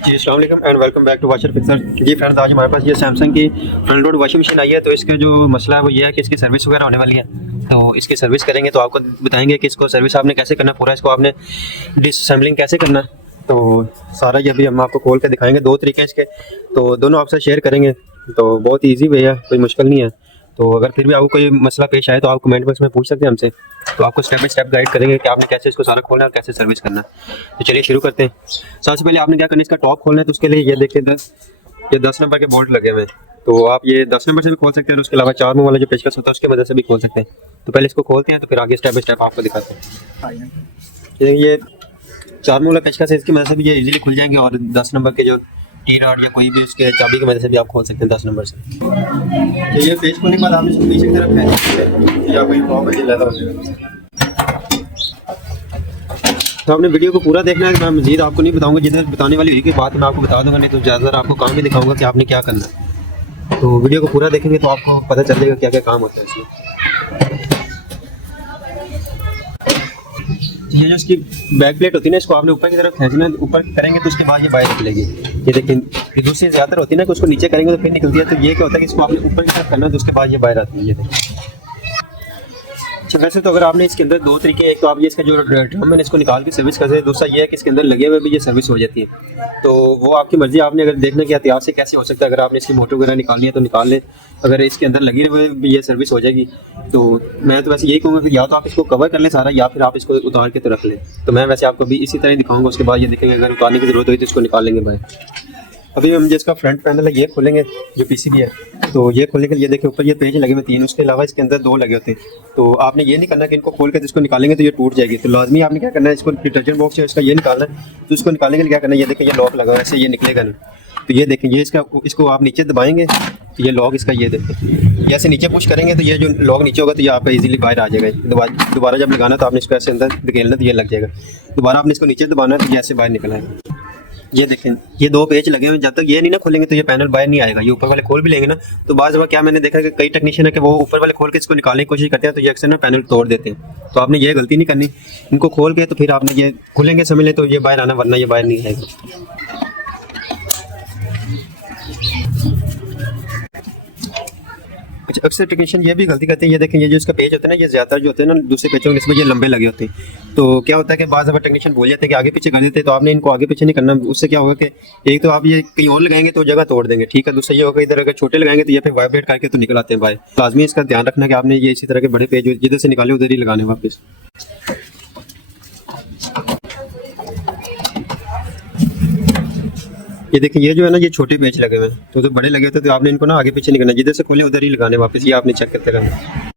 जी अस्सलाम वालेकुम and welcome back to washer fixer. जी फ्रेंड्स, आज हमारे पास ये सैमसंग की फ्रंट लोड वॉशिंग मशीन आई है। तो इसका जो मसला है वो ये है कि इसकी सर्विस वगैरह होने वाली है। तो इसकी सर्विस करेंगे तो आपको बताएंगे कि इसको सर्विस आपने कैसे करना, पूरा इसको आपने डिसअसेंबलिंग कैसे करना। तो सारा ये भी हम आपको खोल के दिखाएंगे। दो तरीके हैं इसके, तो दोनों आपसे शेयर करेंगे। तो बहुत ईजी वे है, कोई मुश्किल नहीं है। तो अगर फिर भी आपको कोई मसला पेश आए तो आप कमेंट बॉक्स में पूछ सकते हैं हमसे। तो आपको स्टेप बाय स्टेप गाइड करेंगे कि आपने कैसे इसको सारा खोलना है और कैसे सर्विस करना है। तो चलिए शुरू करते हैं। सबसे पहले आपने क्या करना है, इसका टॉप खोलना है। तो उसके लिए ये देखिए ये 10 नंबर के बोल्ट लगे हुए हैं। तो आप ये 10 नंबर से भी खोल सकते हैं और उसके अलावा 4 मुंह वाला जो पेचकस होता है उसकी मदद से भी खोल सकते हैं। तो पहले इसको खोलते हैं, तो फिर आगे स्टेप बाय स्टेप आपको दिखाते हैं। ये 4 मुंह वाला पेचकस है, इसकी मदद से भी ये इजीली खुल जाएंगे। और 10 नंबर के जो टी रॉड या कोई भी उसके चाबी की मदद से भी आप खोल सकते हैं 10 नंबर से। तो ये पेज खोलने के बाद आपने इसको पीछे की तरफ फेंक या कोई प्रॉपर ज़्यादा हो जाएगा। तो आपने वीडियो को पूरा देखना है। मैं मजीद आपको नहीं बताऊंगा, जिधर बताने वाली हुई कि बात मैं आपको बता दूंगा, नहीं तो ज़्यादातर आपको काम भी दिखाऊंगा कि आपने क्या करना है। तो वीडियो को पूरा देखेंगे तो आपको पता चल जाएगा क्या क्या काम होता है इसमें। ये जो इसकी बैक प्लेट होती है ना, इसको आपने ऊपर की तरफ खींचना है। ऊपर करेंगे तो उसके बाद ये बाहर निकलेगी। ये देखिए, ये दूसरी ज़्यादातर होती है ना कि उसको नीचे करेंगे तो फिर निकलती है। तो ये क्या होता है कि इसको आपने ऊपर की तरफ करना है तो उसके बाद ये बाहर आती है। ये देखिए। अच्छा, वैसे तो अगर आपने इसके अंदर दो तरीके हैं। एक तो आप ये इसका जो ड्रम है इसको निकाल के सर्विस कर सकते हैं। दूसरा ये है कि इसके अंदर लगे हुए भी ये सर्विस हो जाती है। तो वो आपकी मर्जी, आपने अगर देखना कि एहतियात से कैसे हो सकता है। अगर आपने इसकी मोटर वगैरह निकालनी है तो निकाल लें, अगर इसके अंदर लगी हुए भी ये सर्विस हो जाएगी। तो मैं तो वैसे यही कहूँगा कि या तो आप इसको कवर कर लें सारा, या फिर आप इसको उतार के तो रख लें। तो मैं वैसे आपको भी इसी तरह दिखाऊंगा। उसके बाद ये देखेंगे अगर उतारने की ज़रूरत हुई तो इसको निकाल लेंगे बाहर। अभी हम जिसका फ्रंट पैनल है ये खोलेंगे, जो पीसीबी है। तो ये खोलने के लिए देखिए ऊपर ये पेज लगे हुए 3, उसके अलावा इसके अंदर 2 लगे होते हैं। तो आपने ये नहीं करना कि इनको खोल के जिसको निकालेंगे तो ये टूट जाएगी। तो लाजमी आपने क्या करना है, इसको डिटर्जेंट बॉक्स है इसका ये निकालना है। तो इसको निकालने के लिए क्या करना है, ये देखिए ये लॉक लगा है, ऐसे ये निकलेगा नहीं। तो ये देखें, ये इसको आप नीचे दबाएंगे तो ये लॉक इसका ये देखें, ये ऐसे नीचे पुश करेंगे तो ये जो लॉक नीचे होगा तो ये आपका इजीली बाहर आ जाएगा। दोबारा जब लगाना तो आपने इसको ऐसे अंदर धकेलना तो ये लग जाएगा। दोबारा आपने इसको नीचे दबाना है तो ये ऐसे बाहर निकल आएगा। ये देखें, ये 2 पेज लगे हुए हैं। जब तक ये नहीं ना खोलेंगे तो ये पैनल बाहर नहीं आएगा। ये ऊपर वाले खोल भी लेंगे ना तो बाज़ दफ़ा क्या मैंने देखा कि कई टेक्नीशियन है कि वो ऊपर वाले खोल के इसको निकालने की कोशिश करते हैं तो ये अक्सर ना पैनल तोड़ देते हैं। तो आपने ये गलती नहीं करनी, इनको खोल के तो फिर आपने ये खोलेंगे समझ लें तो ये बाहर आना, वरना ये बाहर नहीं आएगा। अच्छा, अक्सर टेक्नीशियन ये भी गलती करते हैं। ये देखें, ये जो इसका पेज होता है ना, ये ज़्यादातर जो होते हैं ना दूसरे पेजों के इसमें ये लंबे लगे होते हैं। तो क्या होता है कि बाज़ दफ़ा टेक्नीशियन भूल जाते हैं कि आगे पीछे कर देते हैं। तो आपने इनको आगे पीछे नहीं करना। उससे क्या होगा कि एक तो आप ये कहीं और लगाएंगे तो जगह तोड़ देंगे, ठीक है। दूसरा ये होगा इधर अगर छोटे लगाएंगे तो ये फिर वाइब्रेट करके तो निकल आते हैं बाहर। लाजमी इसका ध्यान रखना कि आपने ये इसी तरह के बड़े पेज जिधर से निकाले उधर ही लगाने वापस। ये देखिए, ये जो है ना ये छोटे पेच लगे हुए हैं। तो बड़े लगे होते तो आपने इनको ना आगे पीछे नहीं करना, जिधर से खोले उधर ही लगाने वापस। ये आपने चेक करते रहना।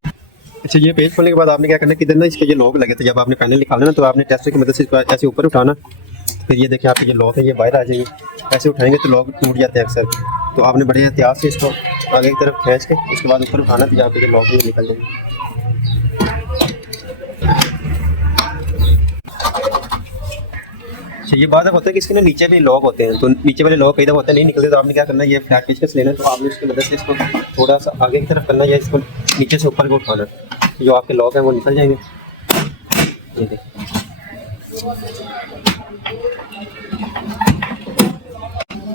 अच्छा, ये पेज खोलने के बाद आपने क्या करना है कि इधर ना इसके ये लॉक लगे थे। जब आपने पैनल निकालना ना तो आपने टेस्टर की मदद से इसको ऐसे ऊपर उठाना। फिर ये देखिए आपके ये लॉक है, ये बाहर आ जाएंगे। ऐसे उठाएंगे तो लॉक टूट जाते हैं अक्सर। तो आपने बड़े एहतियात से इसको आगे की तरफ खींच के उसके बाद ऊपर उठाना तो यहाँ पे ये लॉक में निकल जाएंगे। ये बात होता है कि इसके ना नीचे भी लॉक होते हैं। तो नीचे वाले लॉक कई दफ़ा होते हैं नहीं निकलते। तो आपने क्या करना है, ये फ्लैट पेचकस लेना है। तो आपने इसकी मदद से इसको थोड़ा सा आगे की तरफ करना है या इसको नीचे से ऊपर को उठाना। जो आपके लॉक हैं वो निकल जाएंगे। ये देखिए,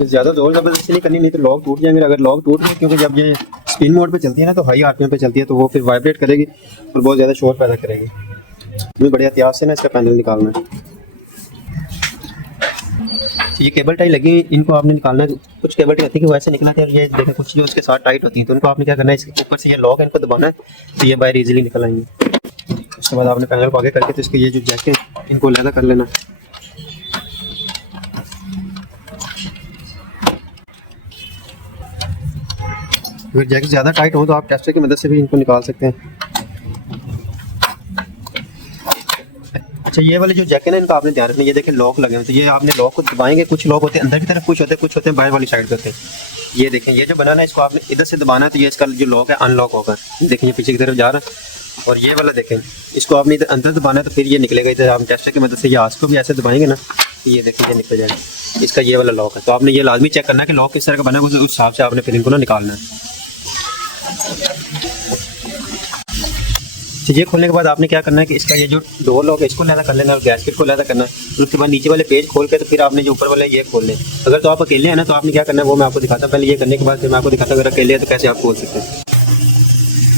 ज़्यादा जोर ज़बरदस्ती नहीं करनी, नहीं तो लॉक टूट जाएंगे। अगर लॉक टूट गए, क्योंकि जब ये स्पिन मोड पे चलती है ना तो हाई आरपीएम पे चलती है तो वो फिर वाइब्रेट करेगी और बहुत ज़्यादा शोर पैदा करेगी। हमें बड़े एहतियात से ना इसका पैनल निकालना है। ये केबल टाई लगी, इनको आपने निकालना है। कुछ केबल टाई होती है कि वैसे निकलते हैं। ये देखें, कुछ जो उसके साथ टाइट होती है। तो उनको आपने क्या करना है, इसके ऊपर से ये लॉक है इनको दबाना है तो ये बाहर इजीली निकल आएंगे। उसके बाद आपने पैनल को आगे करके तो इसके ये जो जैक है इनको अलग कर लेना। अगर जैक ज़्यादा टाइट हो तो आप टेस्टर की मदद से भी इनको निकाल सकते हैं। अच्छा, ये वाले जो जैक है ना इनका आपने ध्यान रखना। ये देखें लॉक लगे हुए, तो ये आपने लॉक को दबाएंगे। कुछ लॉक होते हैं अंदर की तरफ, कुछ होते हैं बाहर वाली साइड पे होते हैं। ये देखें, ये जो बनाना है इसको आपने इधर से दबाना है तो ये इसका जो लॉक है अनलॉक होगा। देखें, ये पीछे की तरफ जा रहा है। और ये वाला देखें, इसको आपने इधर अंदर दबाना है तो फिर ये निकलेगा। इधर आप टेस्टर की मदद से ये आस को भी ऐसे दबाएंगे ना तो ये देखें ये निकल जाएगा। इसका ये वाला लॉक है। तो आपने ये लाजमी चेक करना है कि लॉक किस तरह का बना है, उस हिसाब से आपने फिर इनको ना निकालना है। तो ये खोलने के बाद आपने क्या करना है कि इसका ये जो डोर लॉक है इसको लहदा कर लेना और गैसकेट को लहदा करना है। फिर उसके बाद नीचे वाले पेज खोल के तो फिर आपने जो ऊपर वाले ये खोल लें। अगर तो आप अकेले हैं ना तो आपने क्या करना है वो मैं आपको दिखाता हूँ। पहले ये करने के बाद फिर मैं आपको दिखाता हूँ अगर अकेले है तो कैसे आप खोल सकते हैं।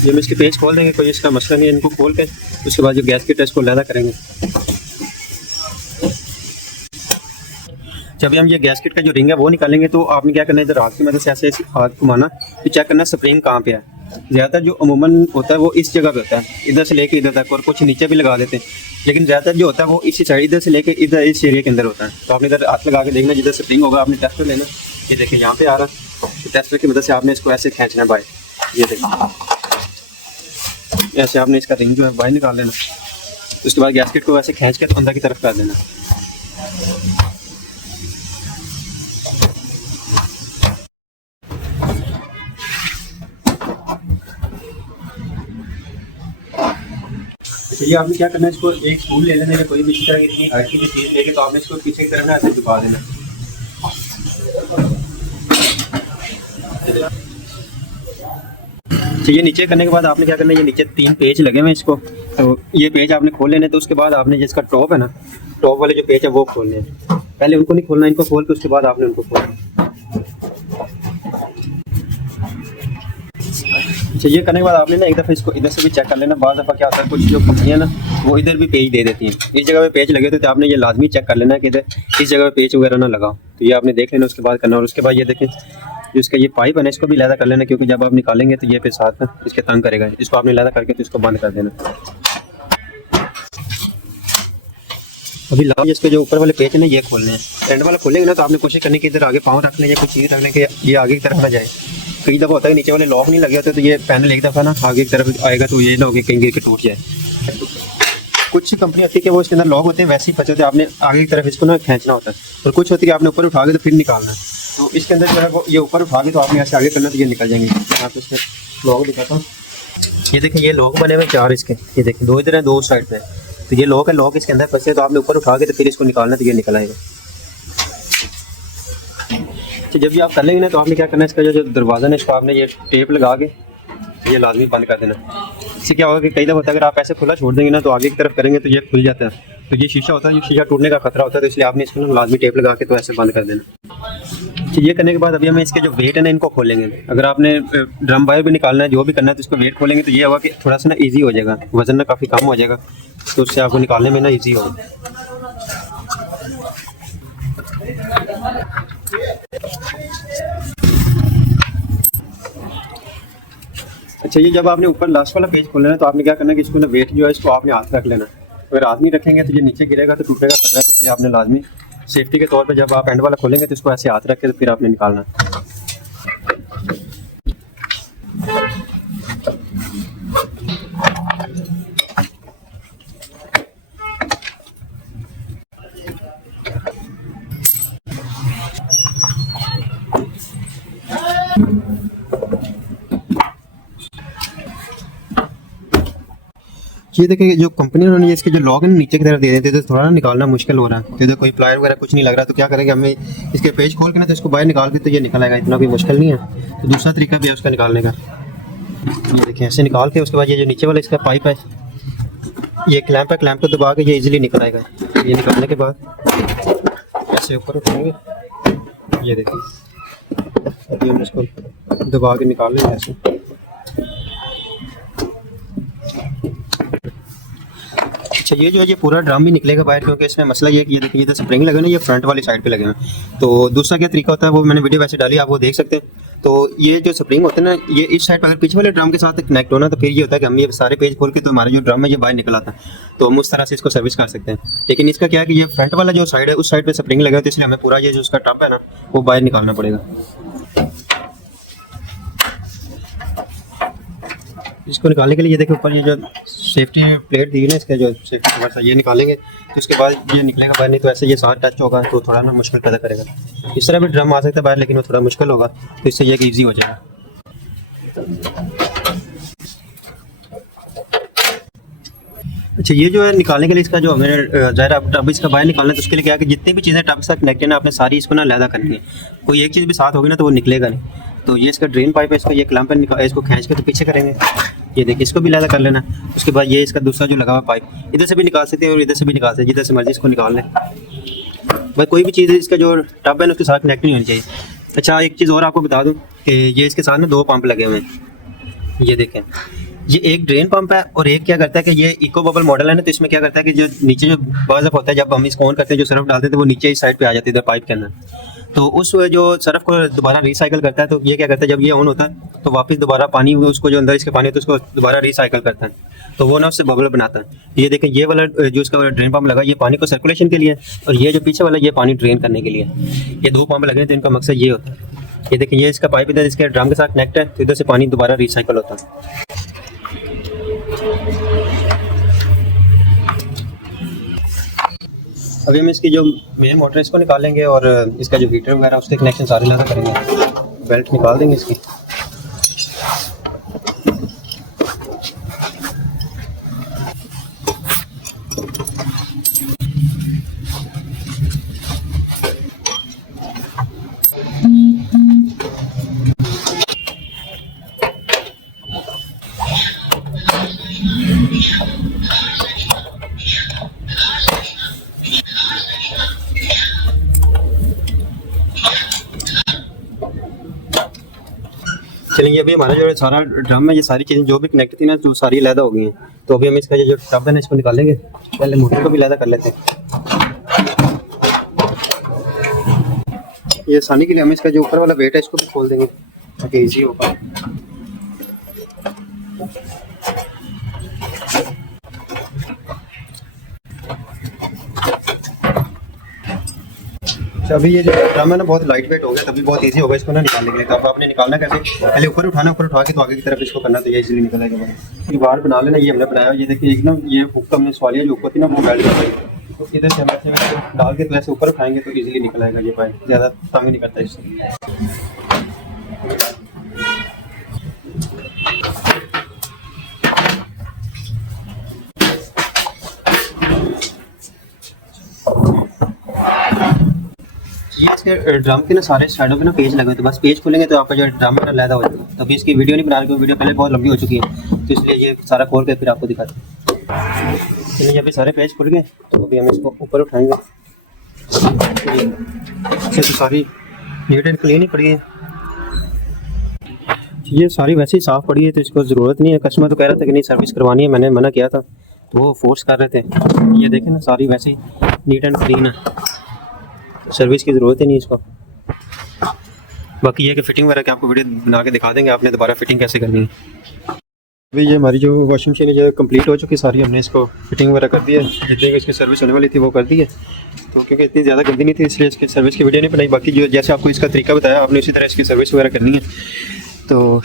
ये हम इसके पेज खोल देंगे, कोई इसका मसला नहीं है। इनको खोल के उसके बाद जो गैसकेट है इसको लहदा करेंगे। जब हम ये गैसकेट का जो रिंग है वो निकालेंगे तो आपने क्या करना है, इधर हाथ की मदद से ऐसे हाथ घुमाना तो चेक करना स्प्रिंग कहाँ पे है। ज़्यादातर जो अमूमन होता है वो इस जगह पे होता है, इधर से लेके इधर तक, और कुछ नीचे भी लगा देते हैं, लेकिन ज़्यादातर जो होता है वो इसी साइड इधर से लेके इधर इस एरिया के अंदर होता है। तो आपने इधर हाथ लगा के देखना, जिधर स्प्रिंग होगा आपने टेस्टर लेना। ये देखिए यहाँ पे आ रहा है, तो टेस्टर की मदद से आपने इसको ऐसे खींचना बाहर। ये देखिए ऐसे आपने इसका रिंग जो है बाहर निकाल लेना। उसके बाद गैसकेट को ऐसे खींच कर अंदर की तरफ कर देना। ये आपने क्या करना है, इसको एक स्पून ले लेना है, कोई भी इस तरह की इतनी हाइट की चीज़ लेके तो आपने इसको पीछे की तरफ ना ऐसे झुका देना। तो ये नीचे करने के बाद आपने क्या करना है, ये नीचे 3 पेज लगे हुए हैं इसको, तो ये पेज आपने खोल लेने। तो उसके बाद आपने जिसका टॉप है ना, टॉप वाले जो पेज है वो खोलने हैं। पहले उनको नहीं खोलना, इनको खोल के उसके बाद आपने उनको खोलना। तो ये करने के बाद आपने ना एक दफ़ा इसको इधर से भी चेक कर लेना। बाद दफ़ा क्या होता है, कुछ जो कंपनियाँ ना वो इधर भी पेज दे देती हैं। इस जगह पे पेज लगे तो आपने ये लाजमी चेक कर लेना कि इधर इस जगह पे पेज वगैरह ना लगाओ। तो ये आपने देख लेना, उसके बाद करना। और उसके बाद ये देखें जो इसका ये पाइप है ना इसको भी लहदा कर लेना, क्योंकि जब आप निकालेंगे तो ये फिर साथ इसके तंग करेगा। इसको आपने लहदा करके तो इसको बंद कर देना। अभी लाओ इसके जो ऊपर वाले पेज है ना ये खोलने हैं। एंड वाला खोलेंगे ना तो आपने कोशिश करनी कि इधर आगे पाँव रख लें या कुछ चीज़ रख लें कि ये आगे की तरफ ना जाए। कई दफ़ा होता है नीचे वाले लॉक नहीं लगे होते तो ये पैनल एक दफ़ा ना आगे की तरफ आएगा तो ये ना होगी कहीं गिर के टूट जाए। कुछ कंपनी होती है कि वो इसके अंदर लॉक होते हैं वैसे ही फंसे होते हैं, आपने आगे की तरफ इसको ना खींचना होता है। और कुछ होती है कि आपने ऊपर उठा के तो फिर निकालना है। तो इसके अंदर जो है वो ये ऊपर उठा के तो आपने ऐसे आगे करना तो ये निकल जाएंगे। यहाँ पे इसके लॉक दिखाता हूँ। ये देखिए ये लॉक बने हुए 4 इसके, ये देखिए 2 इधर है 2 साइड पे। तो ये लॉक है, लॉक इसके अंदर फंसे तो आपने ऊपर उठा के तो फिर इसको निकालना तो ये निकल आएगा। तो जब भी आप कर लेंगे ना तो आपने क्या करना है, इसका जो दरवाज़ा है इसको आपने ये टेप लगा के ये लाजमी बंद कर देना। इससे क्या होगा कि कई दफ़ा होता है अगर आप ऐसे खुला छोड़ देंगे ना तो आगे की तरफ करेंगे तो ये खुल जाता है। तो ये शीशा होता है, ये शीशा टूटने का खतरा होता है, तो इसलिए आपने इसको ना लाजमी टेप लगा के तो ऐसे बंद कर देना। तो ये करने के बाद अभी हमें इसके जो वेट है ना इनको खोलेंगे। अगर आपने ड्रम वायर भी निकालना है जो भी करना है तो इसको वेट खोलेंगे तो ये होगा कि थोड़ा सा ना ईजी हो जाएगा, वजन ना काफ़ी कम हो जाएगा, तो उससे आपको निकालने में ना ईजी होगा। अच्छा ये जब आपने ऊपर लास्ट वाला पेज खोलना है तो आपने क्या करना है कि इसको ना वेट जो है इसको आपने हाथ रख लेना। अगर हाथ नहीं रखेंगे तो ये नीचे गिरेगा तो टूटेगा खतरा है, इसलिए आपने लाजमी सेफ्टी के तौर पे जब आप एंड वाला खोलेंगे तो इसको ऐसे हाथ रख के तो फिर आपने निकालना। ये देखिए जो कंपनी उन्होंने इसके जो लॉक है नीचे की तरफ दे देते तो थोड़ा ना निकालना मुश्किल हो रहा है। तो इधर कोई प्लायर वगैरह कुछ नहीं लग रहा, तो क्या करेंगे हमें इसके पेज खोल के ना तो इसको बाहर निकाल के तो ये निकल आएगा, इतना कोई मुश्किल नहीं है। तो दूसरा तरीका भी है उसका निकालने का। ये देखिए ऐसे निकाल के उसके बाद ये जो नीचे वाला इसका पाइप है ये क्लैंप है, क्लैंप को दबा के ये इजीली निकल आएगा। ये निकालने के बाद ऐसे ऊपर उठाएंगे, ये देखिए अभी हम इसको दबा के निकाल लेंगे ऐसे। अच्छा ये जो है ये पूरा ड्रम भी निकलेगा बाहर, क्योंकि इसमें मसला ये है कि ये देखिए इधर स्प्रिंग लगे ना ये फ्रंट वाली साइड पे लगे हैं। तो दूसरा क्या तरीका होता है वो मैंने वीडियो वैसे डाली, आप वो देख सकते हैं। तो ये जो स्प्रिंग होते हैं ना ये इस साइड पर अगर पीछे वाले ड्रम के साथ कनेक्ट होना तो फिर ये होता है कि हम ये सारे पेज खोल के तो हमारा जो ड्रम है ये बाहर निकल आता है, तो हम उस तरह से इसको सर्विस कर सकते हैं। लेकिन इसका क्या है कि ये फ्रंट वाला जो साइड है उस साइड पर स्प्रिंग लगे तो इसलिए हमें पूरा ये जो उसका टब है ना वो बाहर निकालना पड़ेगा। इसको निकालने के लिए ये देखिए ऊपर ये जो सेफ्टी प्लेट दी है ना इसका जो सेफ्टी कवर था ये निकालेंगे तो उसके बाद ये निकलेगा बाहर, नहीं तो ऐसे ये साथ टच होगा तो थोड़ा ना मुश्किल पैदा करेगा। इस तरह भी ड्रम आ सकता है बाहर लेकिन वो थोड़ा मुश्किल होगा, तो इससे ये ईजी हो जाएगा। अच्छा ये जो है निकालने के लिए इसका जो हमें ज़ाहिर अब टब इसका बाहर निकालना है तो उसके लिए क्या है कि जितनी भी चीज़ें टब के साथ कनेक्टेड है आपने सारी इसको ना अलहदा करनी है। कोई एक चीज़ भी साथ होगी ना तो वो निकलेगा नहीं। तो ये इसका ड्रेन पाइप है, इसको ये क्लैंप पर इसको खींच के तो पीछे करेंगे ये देखिए, इसको भी अलग कर लेना। उसके बाद ये इसका दूसरा जो लगा हुआ पाइप, इधर से भी निकाल सकते हैं और इधर से भी निकाल सकते हैं, जिधर से मर्जी इसको निकाल लें। भाई कोई भी चीज़ इसका जो टब है ना उसके साथ कनेक्ट नहीं होनी चाहिए। अच्छा, एक चीज़ और आपको बता दूं कि ये इसके साथ में 2 पंप लगे हुए हैं। ये देखें, ये एक ड्रेन पंप है और एक क्या करता है कि ये इको बबल मॉडल है ना, तो इसमें क्या करता है कि जो नीचे जो बर्ज अप होता है, जब हम इसको ऑन करते हैं, जो सर्फ डालते हैं तो वो नीचे इस साइड पे आ जाती है इधर पाइप के अंदर। तो उस जो सर्फ को दोबारा रिसाइकल करता है, तो ये क्या करता है, जब ये ऑन होता है तो वापस दोबारा पानी उसको जो अंदर इसके पानी होता है उसको दोबारा रिसाइकल करता है, तो वो ना उससे बबल बनाता है। ये देखें, ये वाला जो इसका ड्रेन पंप लगा, ये पानी को सर्कुलेशन के लिए, और ये जो पीछे वाला ये पानी ड्रेन करने के लिए। ये 2 पंप लगे हैं तो इनका मकसद ये होता है। ये देखिए, ये इसका पाइप इधर इसके ड्रम के साथ कनेक्ट है, तो इधर से पानी दोबारा रिसाइकल होता है। अभी हम इसकी जो मेन मोटर है इसको निकालेंगे और इसका जो हीटर वगैरह उसके कनेक्शन सारे लगा करेंगे। बेल्ट निकाल देंगे इसकी। चलिए, अभी हमारा जो सारा ड्रम है, ये सारी चीज़ें जो भी कनेक्ट थी ना, जो सारी अलहदा हो गई हैं। तो अभी हम इसका जो टब है ना इसको निकालेंगे। पहले मोटर को भी अलहदा कर लेते हैं। ये आसानी के लिए हम इसका जो ऊपर वाला वेट है इसको भी खोल देंगे ताकि ईजी हो पाए। अभी ये जो ड्रम है ना बहुत लाइट वेट हो गया, तभी बहुत इजी होगा इसको ना निकालने के लिए। तो अब आपने निकालना कैसे, पहले ऊपर उठाना, ऊपर उठा के तो आगे की तरफ इसको करना, तो ये इजीली निकल आएगा। ये बाहर बना लेना, ये हमने बनाया। ये देखिए, एक ना ये हुक हमने सवालिया जो ऊपर थी ना वो बेल्ट कर रही है, तो इधर से हम ऐसे डाल के तो ऐसे ऊपर उठाएंगे तो इजीली निकल आएगा। ये पाइप ज़्यादा तंग नहीं करता इससे। ये इसके ड्रम के ना सारे साइडों पे ना पेज लगे हुए, तो बस पेज खोलेंगे तो आपका जो ड्रम है ना अलहदा हो जाएगा। तो अभी इसकी वीडियो नहीं बना रही, वीडियो पहले बहुत लंबी हो चुकी है, तो इसलिए ये सारा खोल के फिर आपको दिखाते हैं। चलिए, अभी सारे पेज खुल गए, तो अभी हम इसको ऊपर उठाएंगे। तो सारी नीट एंड क्लीन ही पड़ी है, ये सारी वैसे ही साफ़ पड़ी है, तो इसको ज़रूरत नहीं है। कस्टमर तो कह रहा था कि नहीं सर्विस करवानी है, मैंने मना किया था तो वो फोर्स कर रहे थे। ये देखें ना, सारी वैसे ही नीट एंड क्लीन है, सर्विस की ज़रूरत ही नहीं इसको। बाकी ये कि फिटिंग वगैरह की आपको वीडियो बना के दिखा देंगे, आपने दोबारा फिटिंग कैसे करनी है। अभी ये हमारी जो वॉशिंग मशीन है जो कंप्लीट हो चुकी है सारी, हमने इसको फिटिंग वगैरह कर दी है। जितनी इसकी सर्विस होने वाली थी वो कर दी है, तो क्योंकि इतनी ज़्यादा गंदी नहीं थी इसलिए इसकी सर्विस की वीडियो नहीं बनाई। बाकी जो जैसे आपको इसका तरीका बताया, आपने उसी तरह इसकी सर्विस वगैरह करनी है। तो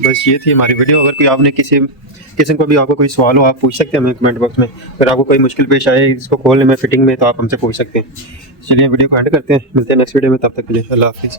बस ये थी हमारी वीडियो। अगर कोई आपने किसी को भी आपको कोई सवाल हो, आप पूछ सकते हैं हमें कमेंट बॉक्स में। अगर आपको कोई मुश्किल पेश आए इसको खोलने में, फिटिंग में, तो आप हमसे पूछ सकते हैं। चलिए वीडियो को एंड करते हैं, मिलते हैं नेक्स्ट वीडियो में। तब तक के लिए अल्लाह हाफिज़।